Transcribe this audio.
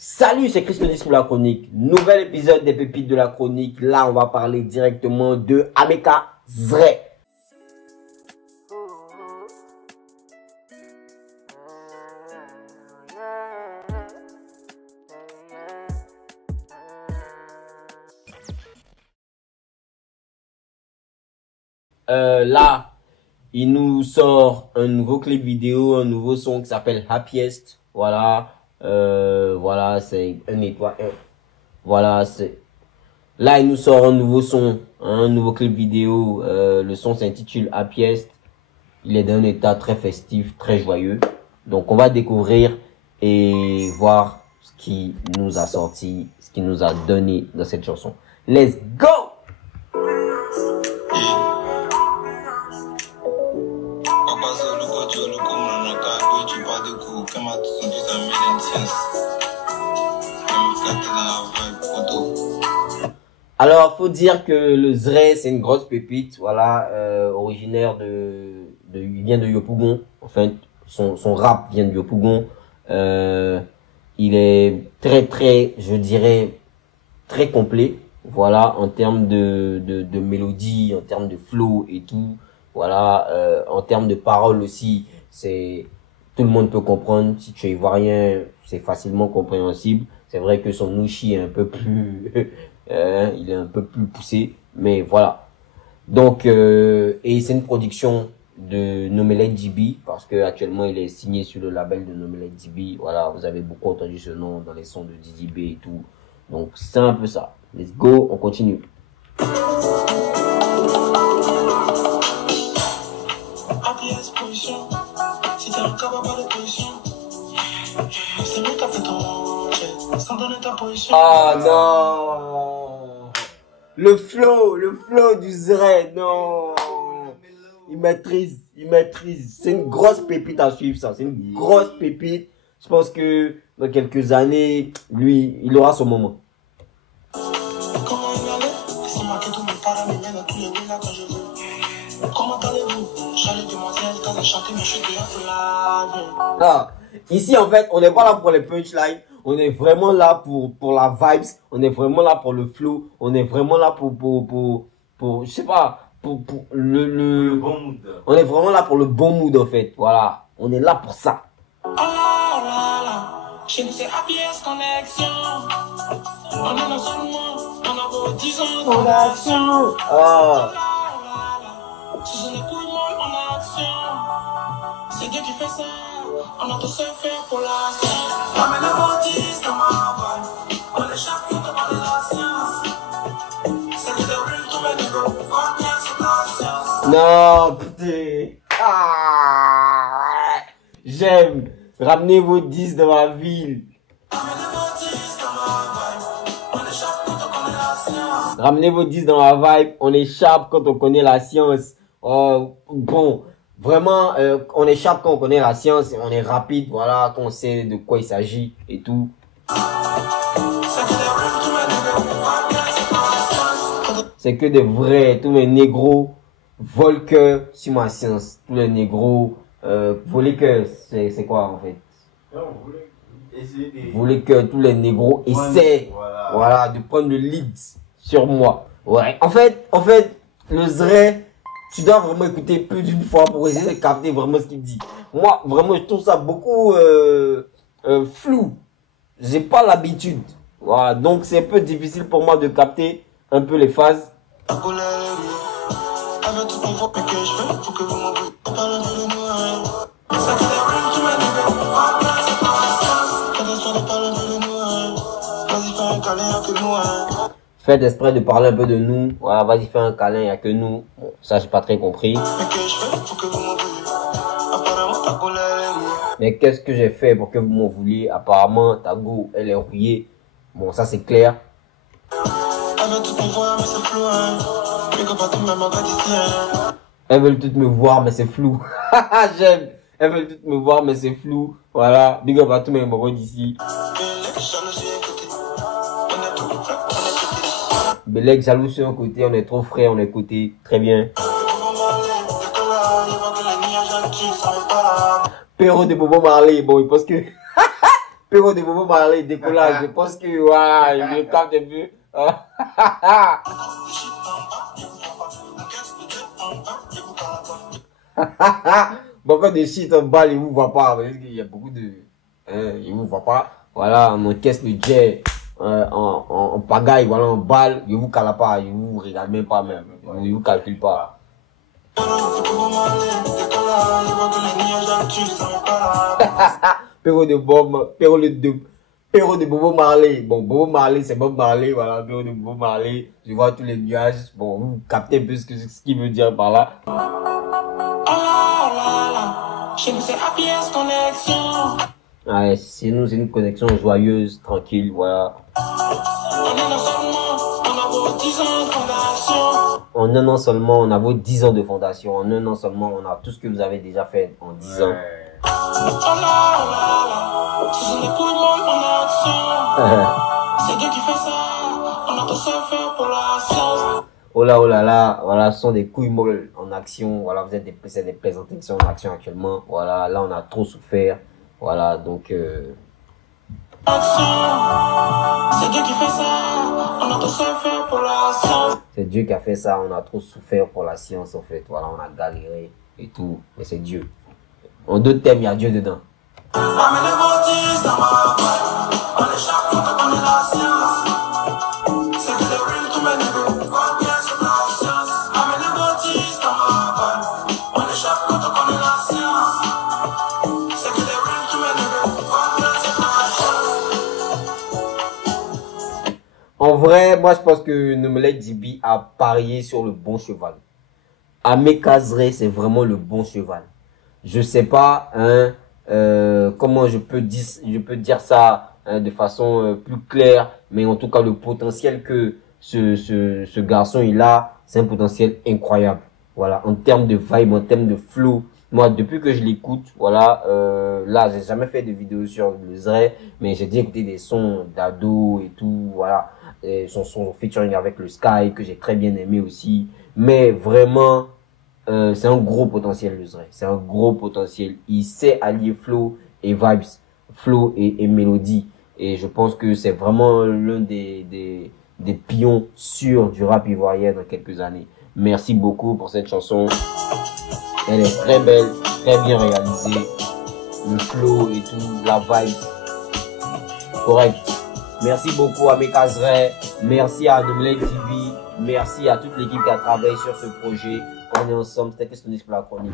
Salut, c'est Chris Medis pour la chronique. Nouvel épisode des pépites de la chronique. Là, on va parler directement de Ameka Zre. Là, il nous sort un nouveau clip vidéo, un nouveau son qui s'appelle Happiest. Voilà. Voilà, c'est un étoile. Voilà, c'est. Là, il nous sort un nouveau son, un nouveau clip vidéo. Le son s'intitule Happiest. Il est d'un état très festif, très joyeux. Donc, on va découvrir et voir ce qui nous a sorti, ce qui nous a donné dans cette chanson. Let's go! Alors, faut dire que le Zre, c'est une grosse pépite, voilà, originaire il vient de Yopougon. Enfin, son rap vient de Yopougon. Il est très, je dirais, très complet, voilà, en termes de mélodie, en termes de flow et tout, voilà, en termes de paroles aussi, tout le monde peut comprendre. Si tu es ivoirien, c'est facilement compréhensible. C'est vrai que son nouchi est un peu plus, il est un peu plus poussé, mais voilà. Donc, et c'est une production de Nomelette DB, parce que actuellement il est signé sur le label de Nomelette DB. Voilà, vous avez beaucoup entendu ce nom dans les sons de DB et tout. Donc, c'est un peu ça. Let's go, on continue. Ah non, le flow du Zre, non, il maîtrise, c'est une grosse pépite à suivre ça, c'est une grosse pépite. Je pense que dans quelques années, lui, il aura son moment. Ah, ici en fait, on n'est pas là pour les punchlines, on est vraiment là pour la vibes, on est vraiment là pour le flow, on est vraiment là pour je sais pas, pour le bon mood. On est vraiment là pour le bon mood en fait, voilà, on est là pour ça. Chez nous c'est Happiest Connexion. On est non seulement, on a vos 10 ans d'action. Ah. Si je n'écoute mal en action, c'est Dieu qui fait ça. On a tout se fait pour la science. Ramène le 10 dans ma vibe. On est chaque jour devant la science. C'est le déroule tous mes négos. Combien c'est la science? Non, putain. Ah. J'aime. Ramenez vos 10 dans ma ville. Ramenez vos 10 dans ma vibe. On échappe quand on connaît la science. Oh, bon, vraiment, on échappe quand on connaît la science. On est rapide, voilà, quand on sait de quoi il s'agit et tout. C'est que des vrais, tous mes négros volent que sur ma science. Tous les négros. Voler que c'est quoi en fait? Voler que tous les négros essaient, voilà, de prendre le lead sur moi. Ouais. En fait, le Zre, tu dois vraiment écouter plus d'une fois pour essayer de capter vraiment ce qu'il dit. Moi, vraiment, je trouve ça beaucoup flou. J'ai pas l'habitude. Voilà, donc c'est un peu difficile pour moi de capter un peu les phases. Faites exprès de parler un peu de nous. Voilà, vas-y, fais un câlin, il n'y a que nous. Bon, ça, j'ai pas très compris. Mais qu'est-ce que j'ai fait pour que vous m'en vouliez? Apparemment, ta go, elle est rouillée. Bon, ça, c'est clair. Elles veulent toutes me voir, mais c'est flou. J'aime. Elles veulent toutes me voir, mais c'est flou. Voilà. Big up à tous mes morons d'ici. Belek, jaloux sur un côté, on est trop frais, on est côté. Très bien. Perro de Bobo Marley. Bon, parce que Perrault de Bobo Marley, décollage. Je pense que, voilà, je capte un peu. Beaucoup de shit en balle, il vous voit pas. Parce qu'il y a beaucoup de. Il vous voit pas. Voilà, on encaisse le jet en pagaille, voilà, en balle. Il vous cale pas, il vous regarde même pas même. Il vous calcule pas. Perrault de Bob, Perrault de Bobo Marley. Bon, Bobo Marley, c'est Bob Marley, voilà, Perrault de Bobo Marley. Je vois tous les nuages. Bon, vous captez un peu ce qu'il veut dire par là. Ouais, c'est nous, c'est une connexion joyeuse, tranquille, voilà. En un an seulement, on a vos 10 ans de fondation. En un an seulement, on a tout ce que vous avez déjà fait en 10 ans. Oh là là, voilà, ce sont des couilles molles en action. Voilà, vous êtes des présentations en action actuellement. Voilà, là, on a trop souffert. Voilà, donc. C'est Dieu qui fait ça, on a trop souffert pour la science. C'est Dieu qui a fait ça, on a trop souffert pour la science en fait. Voilà, on a galéré et tout, mais c'est Dieu. En d'autres termes, il y a Dieu dedans. En vrai, moi je pense que Nomelec Dibi a parié sur le bon cheval. Amekazre, c'est vraiment le bon cheval. Je sais pas hein, comment je peux dire ça hein, de façon plus claire, mais en tout cas le potentiel que ce garçon il a, c'est un potentiel incroyable. Voilà, en termes de vibe, en termes de flow. Moi, depuis que je l'écoute, voilà, là, j'ai jamais fait de vidéo sur le Zray, mais j'ai déjà écouté des sons d'ado et tout, voilà. Et son featuring avec le Sky, que j'ai très bien aimé aussi. Mais vraiment, c'est un gros potentiel, le Zray. C'est un gros potentiel. Il sait allier flow et vibes, flow et mélodie. Et je pense que c'est vraiment l'un des pions sûrs du rap ivoirien dans quelques années. Merci beaucoup pour cette chanson. Elle est très belle, très bien réalisée. Le flow et tout, la vibe. Correct. Merci beaucoup à Mekazre. Merci à Nomelec TV. Merci à toute l'équipe qui a travaillé sur ce projet. On est ensemble. C'était Question pour la chronique.